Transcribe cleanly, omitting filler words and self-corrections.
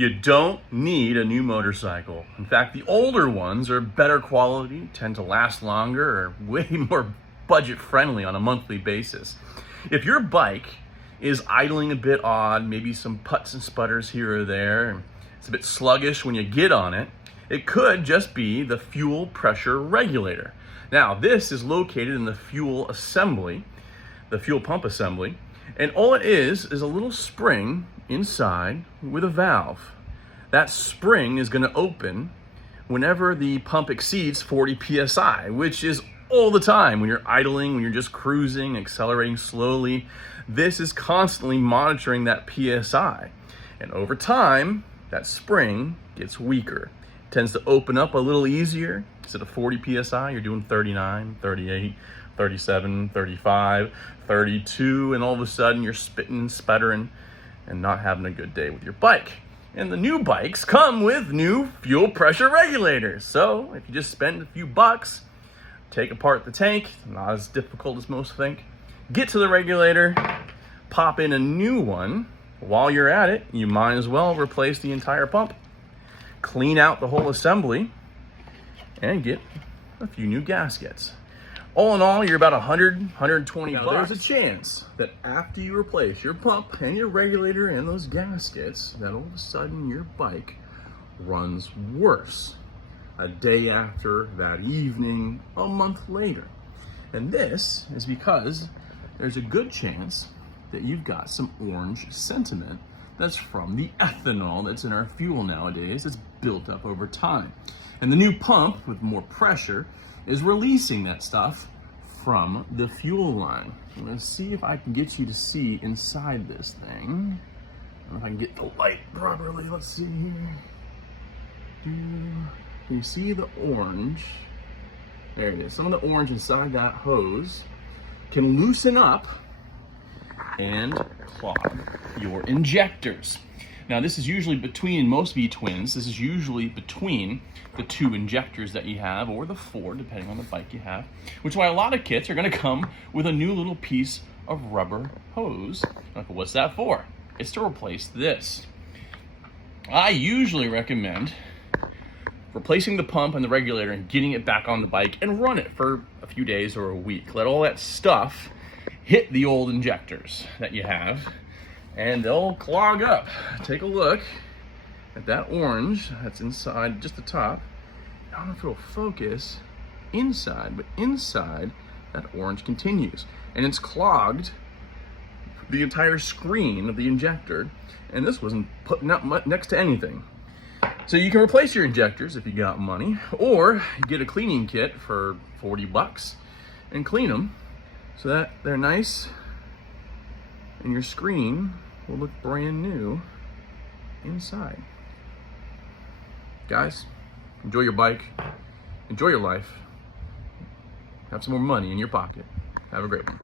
You don't need a new motorcycle. In fact, the older ones are better quality, tend to last longer, are way more budget friendly on a monthly basis. If your bike is idling a bit odd, maybe some putts and sputters here or there, and it's a bit sluggish when you get on it, it could just be the fuel pressure regulator. Now, this is located in the fuel assembly, the fuel pump assembly, and all it is a little spring inside with a valve. That spring is going to open whenever the pump exceeds 40 psi, which is all the time when you're idling, when you're just cruising, accelerating slowly. This is constantly monitoring that psi. And over time, that spring gets weaker. It tends to open up a little easier. Instead of 40 psi, you're doing 39, 38, 37, 35, 32, and all of a sudden you're spitting and sputtering and not having a good day with your bike. And the new bikes come with new fuel pressure regulators. So if you just spend a few bucks, take apart the tank, not as difficult as most think, get to the regulator, pop in a new one. While you're at it, you might as well replace the entire pump, clean out the whole assembly, and get a few new gaskets. All in all, you're about 120 bucks. There's a chance that after you replace your pump and your regulator and those gaskets, that all of a sudden your bike runs worse a day after, that evening, a month later. And this is because there's a good chance that you've got some orange sentiment that's from the ethanol that's in our fuel nowadays that's built up over time. And the new pump with more pressure is releasing that stuff from the fuel line. I'm gonna see if I can get you to see inside this thing. I don't know if I can get the light properly. Let's see here. Can you see the orange? There it is. Some of the orange inside that hose can loosen up and clog your injectors. Now, this is usually between most V-twins. This is usually between the 2 injectors that you have, or the 4, depending on the bike you have, which is why a lot of kits are going to come with a new little piece of rubber hose. Okay, what's that for? It's to replace this. I usually recommend replacing the pump and the regulator and getting it back on the bike and run it for a few days or a week. Let all that stuff hit the old injectors that you have, and they'll clog up. Take a look at that orange that's inside just the top. I don't know if it'll focus inside, but inside that orange continues, and it's clogged the entire screen of the injector, and this wasn't putting up next to anything. So you can replace your injectors if you got money, or get a cleaning kit for 40 bucks and clean them so that they're nice and your screen will look brand new inside. Guys, enjoy your bike, enjoy your life, have some more money in your pocket. Have a great one.